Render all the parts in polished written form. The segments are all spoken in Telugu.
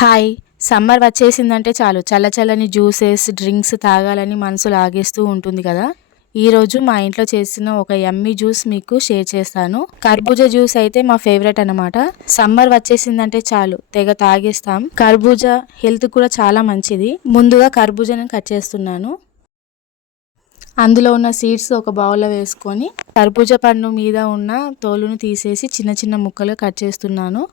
హాయ్! సమ్మర్ వచ్చేసిందంటే చాలు చల్ల చల్లని జ్యూసెస్, డ్రింక్స్ తాగాలని మనసు లాగేస్తూ ఉంటుంది కదా! ఈరోజు మా ఇంట్లో చేసిన ఒక యమ్మీ జ్యూస్ మీకు షేర్ చేస్తాను. కర్బూజా జ్యూస్ అయితే మా ఫేవరెట్ అనమాట. సమ్మర్ వచ్చేసిందంటే చాలు తెగ తాగేస్తాం. కర్బూజా హెల్త్ కూడా చాలా మంచిది. ముందుగా కర్బూజాని కట్ చేస్తున్నాను. అందులో ఉన్న సీడ్స్ ఒక బౌల్లో వేసుకొని కర్బూజా పండు మీద ఉన్న తోలును తీసేసి చిన్న చిన్న ముక్కలుగా కట్ చేస్తున్నాను.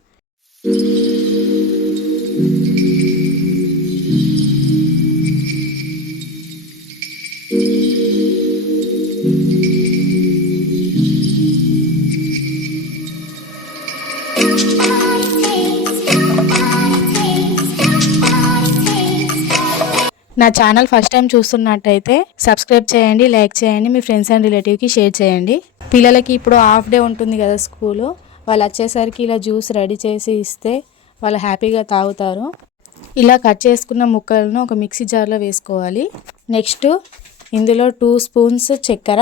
నా ఛానల్ ఫస్ట్ టైం చూస్తున్నట్టయితే సబ్స్క్రైబ్ చేయండి, లైక్ చేయండి, మీ ఫ్రెండ్స్ అండ్ రిలేటివ్కి షేర్ చేయండి. పిల్లలకి ఇప్పుడు హాఫ్ డే ఉంటుంది కదా స్కూలు, వాళ్ళు వచ్చేసరికి ఇలా జ్యూస్ రెడీ చేసి ఇస్తే వాళ్ళు హ్యాపీగా తాగుతారు. ఇలా కట్ చేసుకున్న ముక్కలను ఒక మిక్సీ జార్లో వేసుకోవాలి. నెక్స్ట్ ఇందులో 2 స్పూన్స్ చక్కెర,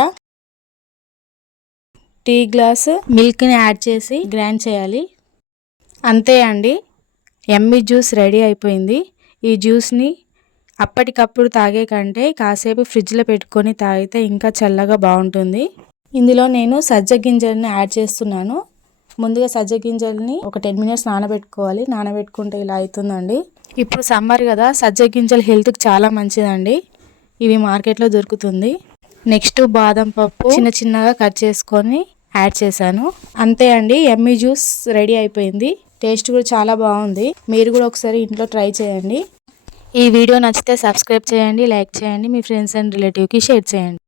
టీ గ్లాస్ మిల్క్ని యాడ్ చేసి గ్రైండ్ చేయాలి. అంతే అండి, యమ్మీ జ్యూస్ రెడీ అయిపోయింది. ఈ జ్యూస్ని అప్పటికప్పుడు తాగే కంటే కాసేపు ఫ్రిడ్జ్లో పెట్టుకొని తాగితే ఇంకా చల్లగా బాగుంటుంది. ఇందులో నేను సజ్జ గింజలను యాడ్ చేస్తున్నాను. ముందుగా సజ్జ గింజల్ని ఒక 10 మినిట్స్ నానబెట్టుకోవాలి. నానబెట్టుకుంటే ఇలా అవుతుందండి. ఇప్పుడు సమ్మర్ కదా, సజ్జ గింజలు హెల్త్కి చాలా మంచిదండి. ఇవి మార్కెట్లో దొరుకుతుంది. నెక్స్ట్ బాదం పప్పు చిన్న చిన్నగా కట్ చేసుకొని యాడ్ చేశాను. అంతే అండి, యమ్మీ జ్యూస్ రెడీ అయిపోయింది. టేస్ట్ కూడా చాలా బాగుంది. మీరు కూడా ఒకసారి ఇంట్లో ట్రై చేయండి. ఈ వీడియో నచ్చితే సబ్స్క్రైబ్ చేయండి, లైక్ చేయండి, మీ ఫ్రెండ్స్ అండ్ రిలేటివ్కి షేర్ చేయండి.